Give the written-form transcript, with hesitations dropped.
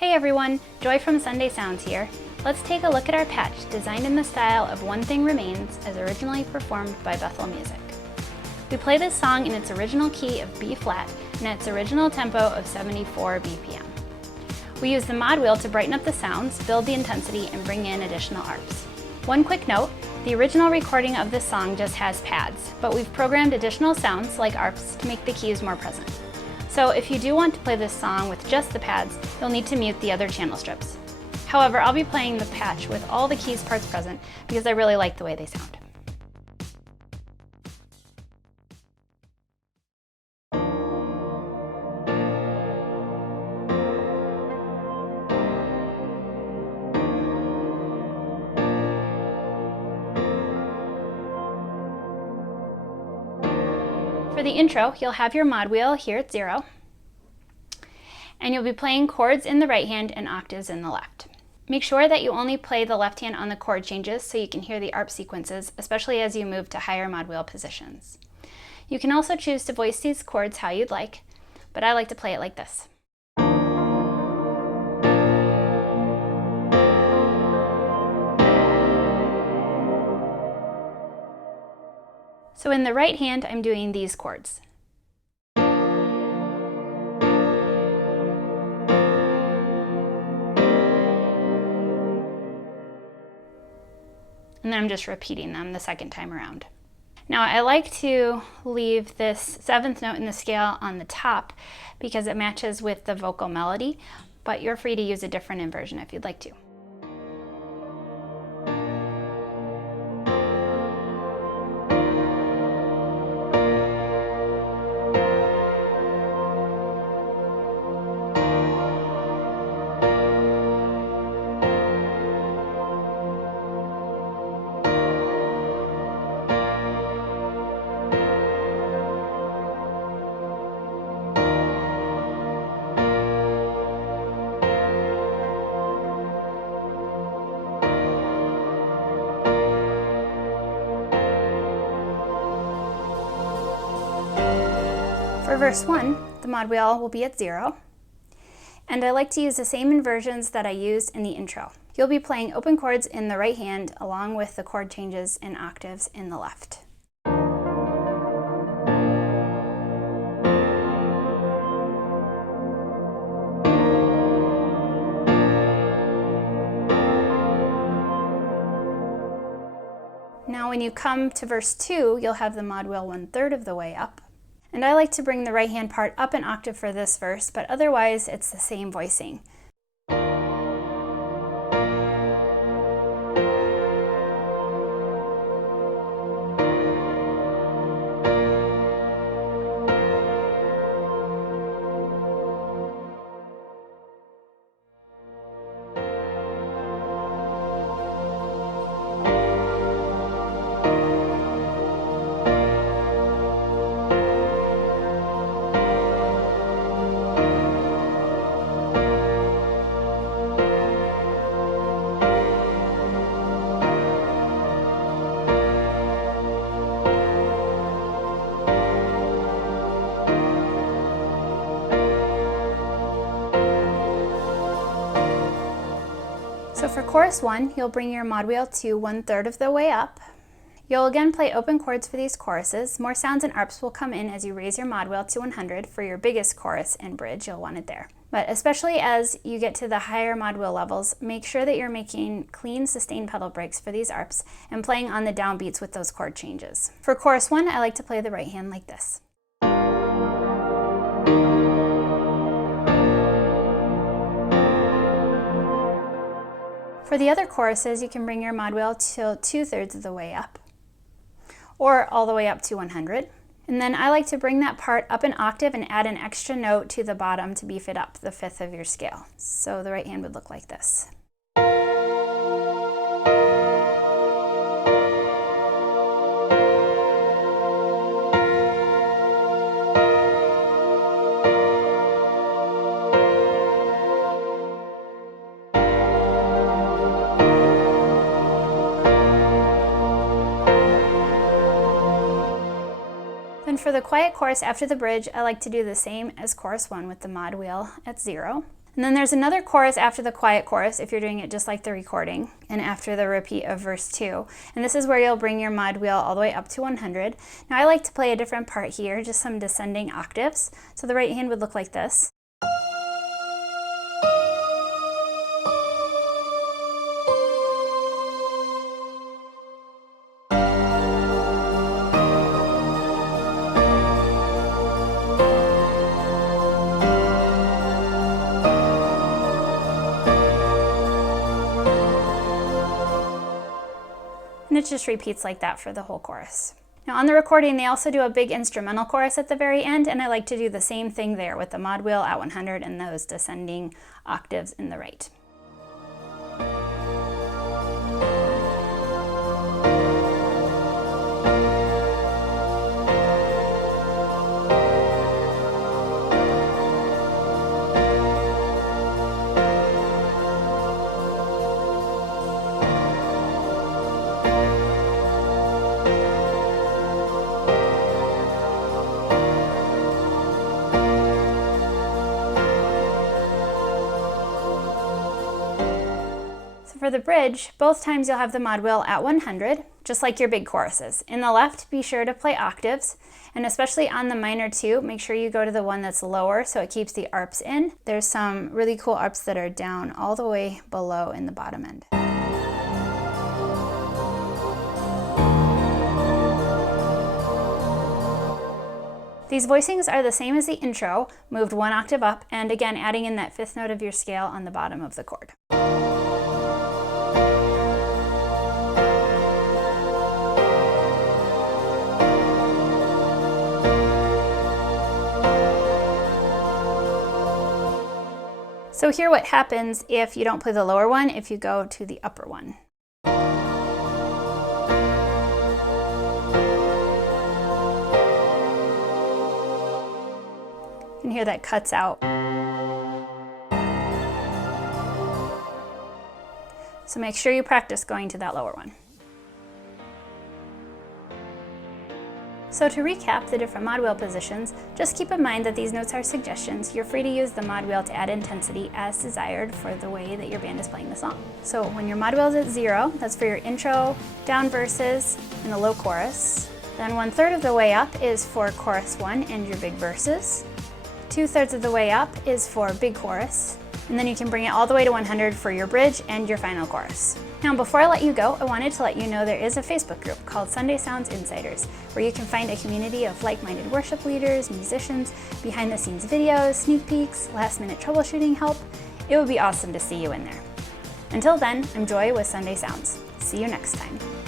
Hey everyone, Joy from Sunday Sounds here. Let's take a look at our patch designed in the style of One Thing Remains as originally performed by Bethel Music. We play this song in its original key of B flat and its original tempo of 74 BPM. We use the mod wheel to brighten up the sounds, build the intensity, and bring in additional arps. One quick note, the original recording of this song just has pads, but we've programmed additional sounds like arps to make the keys more present. So if you do want to play this song with just the pads, you'll need to mute the other channel strips. However, I'll be playing the patch with all the keys parts present because I really like the way they sound. For the intro, you'll have your mod wheel here at 0, and you'll be playing chords in the right hand and octaves in the left. Make sure that you only play the left hand on the chord changes so you can hear the arp sequences, especially as you move to higher mod wheel positions. You can also choose to voice these chords how you'd like, but I like to play it like this. So in the right hand, I'm doing these chords. And then I'm just repeating them the second time around. Now I like to leave this 7th note in the scale on the top because it matches with the vocal melody, but you're free to use a different inversion if you'd like to. For verse 1, the mod wheel will be at 0, and I like to use the same inversions that I used in the intro. You'll be playing open chords in the right hand along with the chord changes and octaves in the left. Now when you come to verse 2, you'll have the mod wheel 1/3 of the way up. And I like to bring the right hand part up an octave for this verse, but otherwise it's the same voicing. So for chorus 1, you'll bring your mod wheel to 1/3 of the way up. You'll again play open chords for these choruses. More sounds and arps will come in as you raise your mod wheel to 100 for your biggest chorus and bridge. You'll want it there. But especially as you get to the higher mod wheel levels, make sure that you're making clean sustained pedal breaks for these arps and playing on the downbeats with those chord changes. For chorus 1, I like to play the right hand like this. For the other choruses, you can bring your mod wheel to 2/3 of the way up, or all the way up to 100. And then I like to bring that part up an octave and add an extra note to the bottom to beef it up, the 5th of your scale. So the right hand would look like this. And for the quiet chorus after the bridge, I like to do the same as chorus 1 with the mod wheel at 0. And then there's another chorus after the quiet chorus if you're doing it just like the recording, and after the repeat of verse 2. And this is where you'll bring your mod wheel all the way up to 100. Now I like to play a different part here, just some descending octaves. So the right hand would look like this. And it just repeats like that for the whole chorus. Now on the recording, they also do a big instrumental chorus at the very end, and I like to do the same thing there with the mod wheel at 100 and those descending octaves in the right. For the bridge, both times you'll have the mod wheel at 100, just like your big choruses. In the left, be sure to play octaves, and especially on the minor 2, make sure you go to the one that's lower so it keeps the arps in. There's some really cool arps that are down all the way below in the bottom end. These voicings are the same as the intro, moved 1 octave up, and again adding in that 5th note of your scale on the bottom of the chord. So hear what happens if you don't play the lower one, if you go to the upper one. You can hear that cuts out. So make sure you practice going to that lower one. So to recap the different mod wheel positions, just keep in mind that these notes are suggestions. You're free to use the mod wheel to add intensity as desired for the way that your band is playing the song. So when your mod wheel is at 0, that's for your intro, down verses, and the low chorus. Then 1/3 of the way up is for chorus 1 and your big verses. 2/3 of the way up is for big chorus. And then you can bring it all the way to 100 for your bridge and your final chorus. Now, before I let you go, I wanted to let you know there is a Facebook group called Sunday Sounds Insiders, where you can find a community of like-minded worship leaders, musicians, behind-the-scenes videos, sneak peeks, last-minute troubleshooting help. It would be awesome to see you in there. Until then, I'm Joy with Sunday Sounds. See you next time.